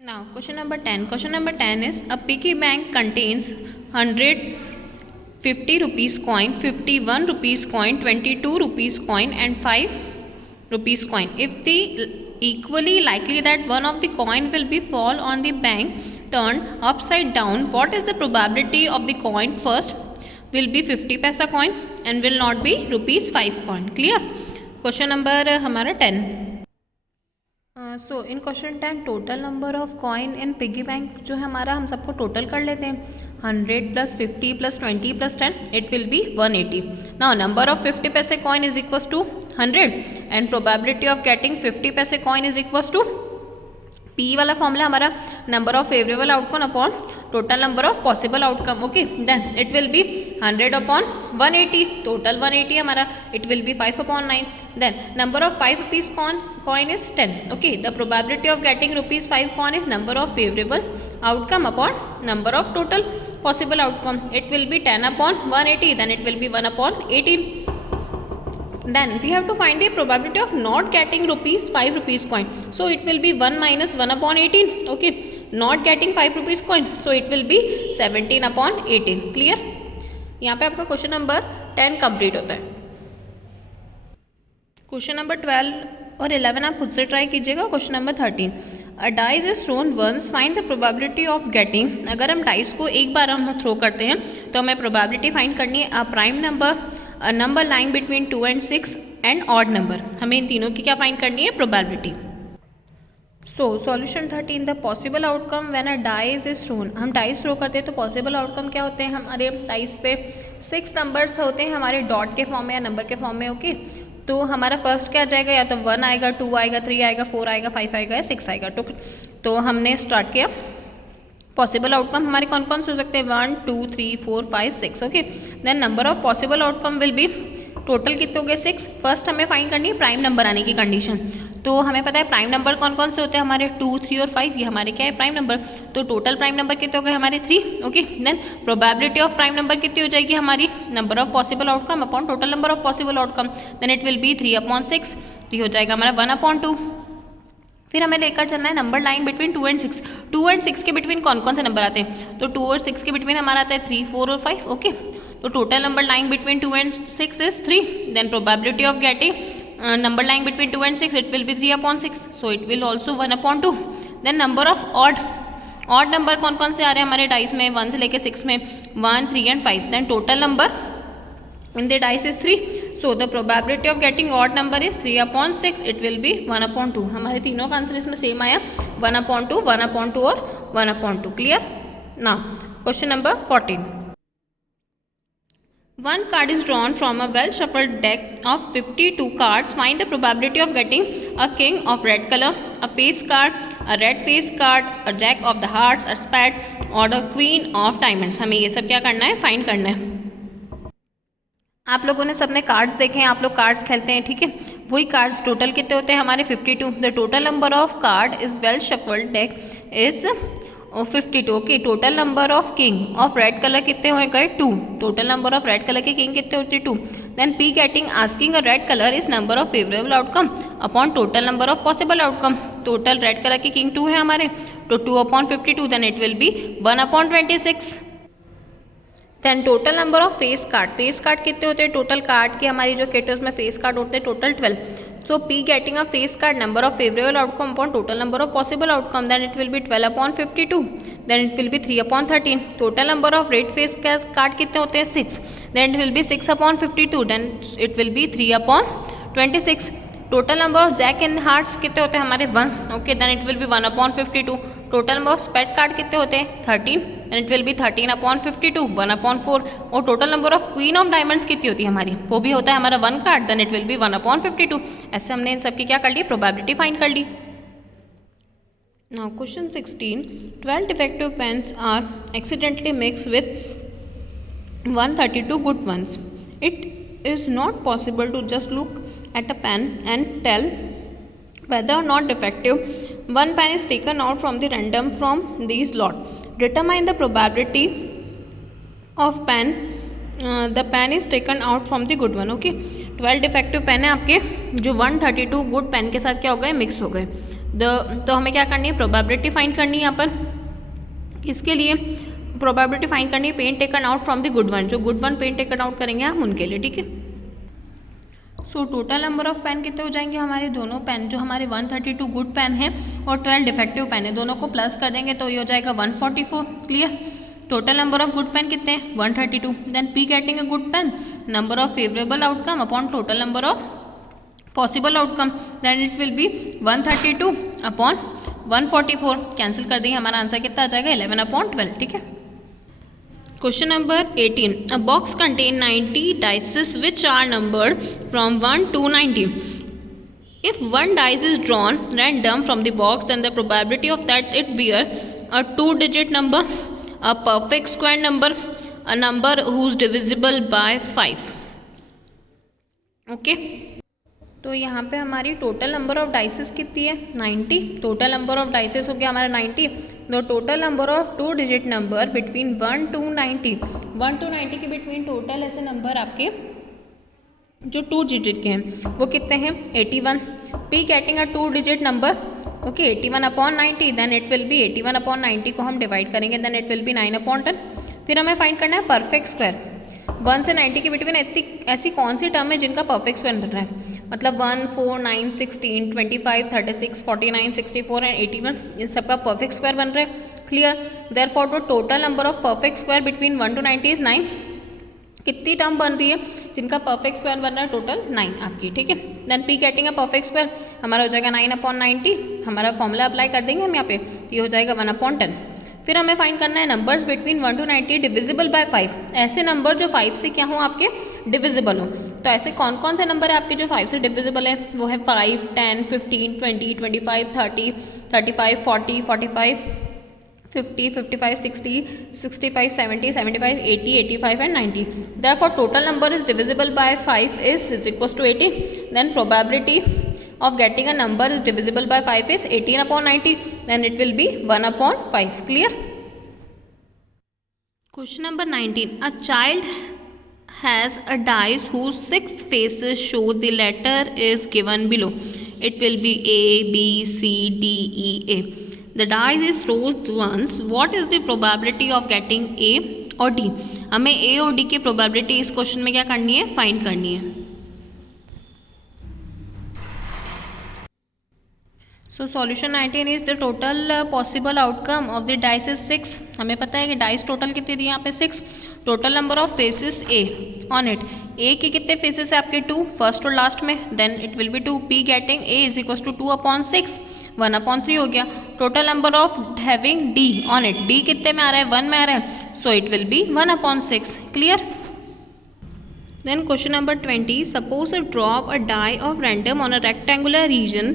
Now, question number 10. Question number 10 is a piggy bank contains 100 50 rupees coin, 51 rupees coin, 22 rupees coin, and 5 rupees coin. If the equally likely that one of the coin will be fall on the bank turned upside down, what is the probability of the coin first will be 50 paisa coin and will not be rupees 5 coin? Clear? Question number हमारा 10. So in question 10 total number of coin in piggy bank जो है हमारा, हम सबको total कर लेते हैं. 100 + 50 + 20 + 10 it will be 180. Now number of 50 paise coin is equals to 100 एंड probability of getting 50 paise coin is equals to P वाला फॉर्मूला हमारा number of favourable outcome upon total number of possible outcome. Okay, then it will be 100 upon 180, total 180 हमारा, it will be 5 upon 9. Then number of 5 rupees coin is 10. Okay, the probability of getting rupees 5 coin is number of favorable outcome upon number of total possible outcome. It will be 10 upon 180, then it will be 1 upon 18. Then we have to find the probability of not getting 5 rupees coin. So it will be 1 minus 1 upon 18. Okay, not getting 5 rupees coin, so it will be 17 upon 18. Clear? यहाँ पे आपका question number 10 complete होता है. Question number 12 और 11 आप खुद से try कीजिएगा. Question number 13. A dice is thrown once, find the probability of getting. अगर हम डाइस को एक बार हम थ्रो करते हैं तो हमें प्रोबेबिलिटी फाइंड करनी है. A prime number, a number lying between 2 and 6 and odd number. हमें इन तीनों की क्या फाइंड करनी है? Probability. So solution 13. The possible outcome when a dice is throne. हम डाइस थ्रो करते हैं तो पॉसिबल आउटकम क्या होते हैं हमारे डाइस पे? 6 नंबर्स होते हैं हमारे डॉट के फॉर्म में या नंबर के फॉर्म में. ओके, तो हमारा फर्स्ट क्या आ जाएगा? या तो 1 आएगा, 2 आएगा, 3 आएगा, 4 आएगा, 5 आएगा या 6 आएगा. तो हमने स्टार्ट किया. पॉसिबल आउटकम हमारे कौन कौन से हो सकते हैं? 1 2 3 4 5 6. Okay, then number of possible outcome will be, total कितने हो गए? 6. फर्स्ट हमें फाइंड करनी है प्राइम नंबर आने की कंडीशन. तो हमें पता है प्राइम नंबर कौन कौन से होते हैं हमारे? 2 3 और 5. ये हमारे क्या है? Prime number. तो टोटल प्राइम नंबर कितने हो गए हमारे? 3. Okay, then probability of prime number कितनी हो जाएगी हमारी? Number of possible outcome upon total number of possible outcome. Then it will be 3 upon 6. तो ये हो जाएगा हमारा 1 अपॉन 2. फिर हमें लेकर चलना है number lying between 2 and 6. 2 and 6 के बिटवीन कौन कौन से नंबर आते हैं? तो 2 और 6 के बिटवीन हमारा आता है 3 4 और 5. ओके, तो total number lying between 2 and 6 is 3. Then probability of getting number lying between 2 and 6, it will be 3 upon 6, so it will also 1 upon 2. then number of odd number कौन कौन से आ रहे हैं हमारे डाइस में? 1 से लेके 6 में 1 3 and 5. then total number in the dice is 3, so the probability of getting odd number is 3 upon 6, it will be 1 upon 2. हमारे तीनों का आंसर इसमें सेम आया, 1 upon 2, 1 upon 2 और 1 upon 2. clear? now question number 14. One card is drawn from a well shuffled deck of 52 cards. Find the probability of getting a king of red color, a face card, a red face card, a jack of the hearts, a spade और a queen of diamonds. हमें ये सब क्या करना है? Find करना है. आप लोगों ने सबने कार्ड्स देखे हैं, आप लोग कार्ड्स खेलते हैं, ठीक है? वही कार्ड्स टोटल कितने होते हैं हमारे? 52. The total number of card is well shuffled deck is 52. Okay, total number of king of red colour कितने हो गए? 2. Total number of red colour के किंग कितने होते हैं? 2. Then P getting asking a red colour is number of favourable outcome upon total number of possible outcome. Total red colour के king 2 है हमारे, तो 2 upon 52. Then it will be 1 upon 26. Then total number of face card कितने होते हैं? Total card की हमारी जो किट है उसमें फेस कार्ड होते हैं total 12. So P getting a face card, number of favorable outcome upon total number of possible outcome, then it will be 12 upon 52. Then it will be 3 upon 13. Total number of red face card कितने होते हैं? 6. Then it will be 6 upon 52. Then it will be 3 upon 26. Total number of jack and hearts कितने होते हैं हमारे? 1. Okay, then it will be 1 upon 52. Total number of spade card कितने होते हैं? 13. And it will be 13 upon 52, 1 upon 4. और total number of queen of diamonds कितनी होती है हमारी? वो भी होता है हमारा 1 card. Then it will be 1 upon 52. ऐसे हमने इन सबकी क्या कर ली? प्रोबेबिलिटी फाइंड कर ली. Now question 16. 12 defective pens are accidentally mix with 132 good ones. It is not possible to just look at a pen and tell whether or not defective. One pen is taken out from the random from these lot. Determine the probability of pen the pen is taken out from the good one. Okay, 12 defective pen है आपके, जो 132 good pain के साथ क्या हो गए? Mix हो गए. तो हमें क्या करनी है, प्रोबेबिलिटी फाइंड करनी है यहाँ पर। इसके लिए प्रोबेबिलिटी फाइंड करनी है pen taken out from the good one, जो good one pen taken out करेंगे हम उनके लिए, ठीक है। So total number of pen कितने हो जाएंगे हमारे, दोनों पेन जो हमारे 132 गुड पेन है और 12 डिफेक्टिव पेन है, दोनों को प्लस कर देंगे तो ये हो जाएगा 144। Clear. Total number of good pen कितने हैं, 132। Then P getting a good pen, number of favourable outcome upon total number of possible outcome, then it will be 132 upon 144। Cancel कर देंगे, हमारा आंसर कितना आ जाएगा, 11/12, ठीक है। Question number 18. A box contains 90 dice which are numbered from 1 to 90. If one dice is drawn random from the box, then the probability of that it bear a 2-digit number, a perfect square number, a number whose divisible by 5. Okay. तो यहाँ पे हमारी total number of dices कितनी है, 90। Total number of dices हो गया हमारा 90। The total number of 2 digit number between 1 to 90, 1 to 90 के बिटवीन टोटल ऐसे नंबर आपके जो 2 डिजिट के हैं वो कितने हैं, 81। P getting a 2 digit number, okay, 81/90, then it will be 81/90 को हम डिवाइड करेंगे, देन इट विल बी 9/10। फिर हमें फाइंड करना है परफेक्ट स्क्वायर। 1 से 90 के बिटवीन ऐसी कौन सी टर्म है जिनका परफेक्ट स्क्वायर बन रहा है, मतलब 1, 4, 9, 16, 25, 36, 49, 64 एंड 81, इन सबका परफेक्ट स्क्वायर बन रहा है। Clear. Therefore the total number of perfect square between 1 to 90 is 9। कितनी टर्म बन रही है जिनका परफेक्ट स्क्वायर बन रहा है, टोटल 9 आपकी, ठीक है। Then P getting a perfect square हमारा हो जाएगा 9/90। हमारा फॉर्मूला अप्लाई कर देंगे हम यहाँ पे, ये हो जाएगा 1/10। फिर हमें फाइंड करना है numbers between 1 to 90 divisible by 5। ऐसे नंबर जो 5 से क्या हो आपके डिविजिबल हो। तो ऐसे कौन कौन से नंबर है आपके जो 5 से डिविजिबल है, वो है 5, 10, 15, 20, 25, 30, 35, 40, 45, 50, 55, 60, 65, 70, 75, 80, 85 and 90. Therefore total number is divisible by 5 is equals to 80. Then probability of getting a number is divisible by 5 is 18/90. Then it will be 1/5. Clear? Question number 19. A child has a dice whose 6 faces show the letter is given below. It will be A, B, C, D, E, A. The dice is rolled once. What is the probability of getting A or D? हमें A और D की probability इस question में क्या करनी है, find करनी है। So solution 19 is the total possible outcome of the dice is 6। हमें पता है कि डाइस टोटल कितनी दी है यहाँ पे 6। Total number of faces A on it, A के कितने फेसेस है आपके 2 फर्स्ट और लास्ट में, then it will be 2। P getting A is equal to 2/6, 1/3 हो गया। Total number of having D on it, D कितने में आ रहा है, 1 में आ रहा है, so it will B 1/6। Clear. Then question number 20. Suppose I drop a die of random on a rectangular region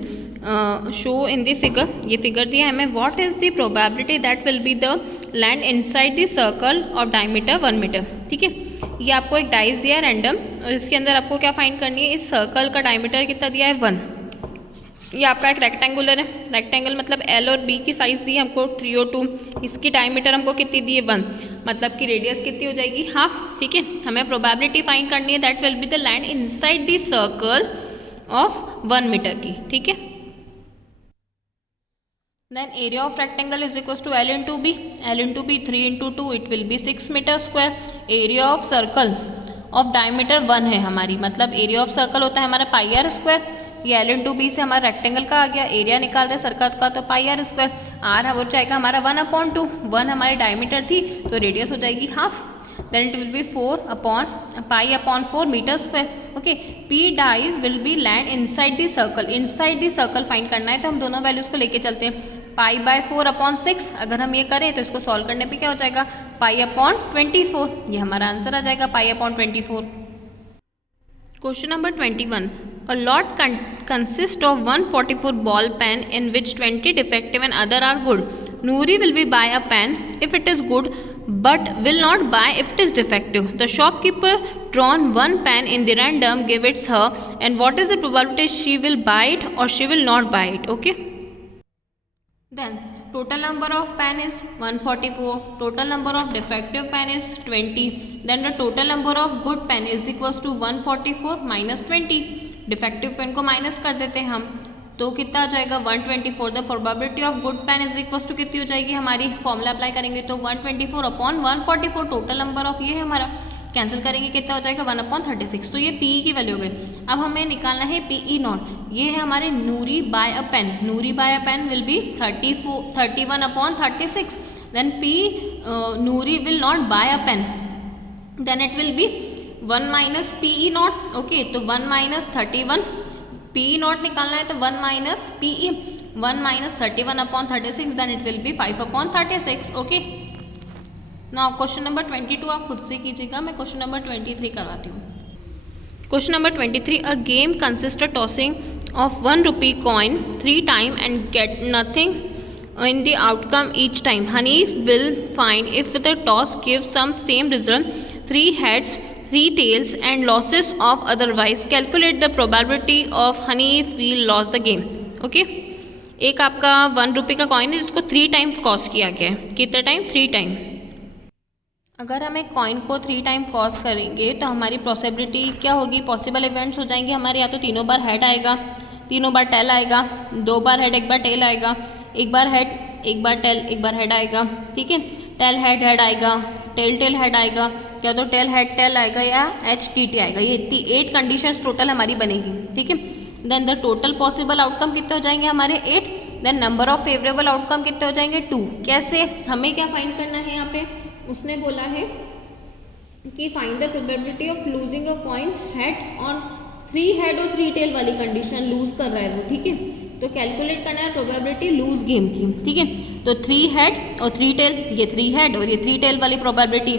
show in the figure. ये figure दिया है हमें. What is the probability that will be the land inside the circle of diameter 1 meter? ठीक है, ये आपको एक dice दिया है रैंडम और इसके अंदर आपको क्या फाइंड करनी है, इस सर्कल का डायमीटर कितना दिया है 1। ये आपका एक रेक्टेंगुलर है, रेक्टेंगल मतलब एल और बी की साइज दी है हमको 3 और 2, इसकी डायमीटर हमको कितनी दी है 1, मतलब कि रेडियस कितनी हो जाएगी, हाफ। ठीक है, हमें प्रोबेबिलिटी फाइंड करनी है that will be the land inside the circle of 1 metre की। ठीक है, then area of rectangle is equals to L into B. L into B 3 into 2 it will be 6 meter square. area of circle of diameter 1 है हमारी, मतलब area of circle होता है हमारा पाई are square. ये L into B से हमारा rectangle का आ गया, एरिया निकाल रहे सर्कल का तो पाई आर स्क्वायर, आर हो जाएगा हमारा 1/2, 1 हमारी डायमीटर थी तो रेडियस हो जाएगी half, then it will be 4 pi upon 4 meter square. Okay, P dies will be land inside the circle. inside the circle find करना है तो हम दोनों वैल्यूज को लेके चलते हैं। pi/4/6 अगर हम ये करें तो इसको सॉल्व करने पे क्या हो जाएगा, pi/24। ये हमारा आंसर आ जाएगा pi/24। Question number 21. A lot consists of 144 ball pen in which 20 defective and other are good. Noori will be buy a pen if it is good but will not buy if it is defective. The shopkeeper drawn one pen in the random, give it her, and what is the probability she will buy it or she will not buy it? Okay, then total number of pen is 144, total number of defective pen is 20, then the total number of good pen is equals to 144 minus 20. Defective pen को minus कर देते हैं हम, तो कितना आ जाएगा 124। The probability of good pen is equal to कितनी हो जाएगी हमारी, फॉर्मूला अप्लाई करेंगे तो 124 अपॉन 144, टोटल नंबर ऑफ ये है हमारा, कैंसिल करेंगे कितना हो जाएगा 1/36। तो ये पीई की वैल्यू हो गई। अब हमें निकालना है पीई नॉट, ये है हमारे Noori buy a pen, Noori buy a pen will be 31/36, then P Noori will not buy a pen, then it will be 1 minus PE not. Okay, तो 1 माइनस 31, पीई नॉट निकालना है तो 1 minus P E, 1 minus 31/36, then it will be 5/36। Okay, now question number 22 आप खुद से कीजिएगा, मैं question number 23 करवाती हूँ। Question number 23, a game consist of tossing of 1 rupee coin 3 times and get nothing in the outcome each time. Hanif will find if the toss gives some same result, 3 heads, 3 tails and losses of otherwise. Calculate the probability of Hanif will lose the game. Okay? एक आपका 1 रुपये का coin है जिसको 3 time cost किया गया है। कितना टाइम? 3 टाइम। अगर हम एक कॉइन को 3 टाइम कॉस्ट करेंगे तो हमारी पॉसिबिलिटी क्या होगी, पॉसिबल इवेंट्स हो जाएंगे हमारे, या तो तीनों बार हेड आएगा, तीनों बार टेल आएगा, 2 बार हेड 1 बार टेल आएगा, 1 बार हेड 1 बार टेल 1 बार हेड आएगा। ठीक है, टेल हेड हेड आएगा, टेल टेल हेड आएगा, या तो टेल हेड टेल आएगा या HTT आएगा। ये इतनी 8 कंडीशंस टोटल हमारी बनेगी। ठीक है, then the total possible outcome कितने हो जाएंगे हमारे 8, then number of favourable outcome कितने हो जाएंगे 2। कैसे, हमें क्या फाइंड करना है यहाँ पे, उसने बोला है कि find the probability of losing a coin head on 3 head और 3 टेल वाली कंडीशन, लूज कर रहा है वो। ठीक है, तो कैलकुलेट करना है प्रोबेबिलिटी लूज गेम की। ठीक है, तो 3 हेड और 3 टेल, ये 3 हेड और ये 3 टेल वाली प्रोबेबिलिटी,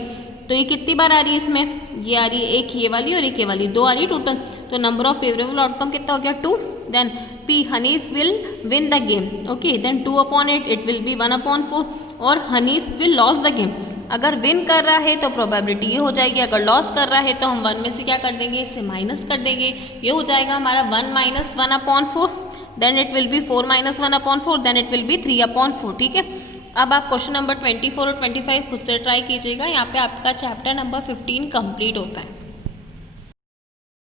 तो ये कितनी बार आ रही है इसमें, ये आ रही है एक ये वाली और एक ये वाली, 2 आ रही है टोटल। तो नंबर ऑफ फेवरेबल आउटकम कितना हो गया 2, then P Hanif will win the game. Okay, then 2/8 it will be 1/4, और Hanif will loss the game. अगर विन कर रहा है तो प्रोबेबिलिटी ये हो जाएगी, अगर लॉस कर रहा है तो हम 1 में से क्या कर देंगे, इससे माइनस कर देंगे, ये हो जाएगा हमारा 1 minus 1/4, then it will be 4 minus 1/4, then it will be 3/4। ठीक है, अब आप क्वेश्चन नंबर 24 और 25 खुद से ट्राई कीजिएगा। यहाँ पे आपका चैप्टर नंबर 15 कंप्लीट होता है।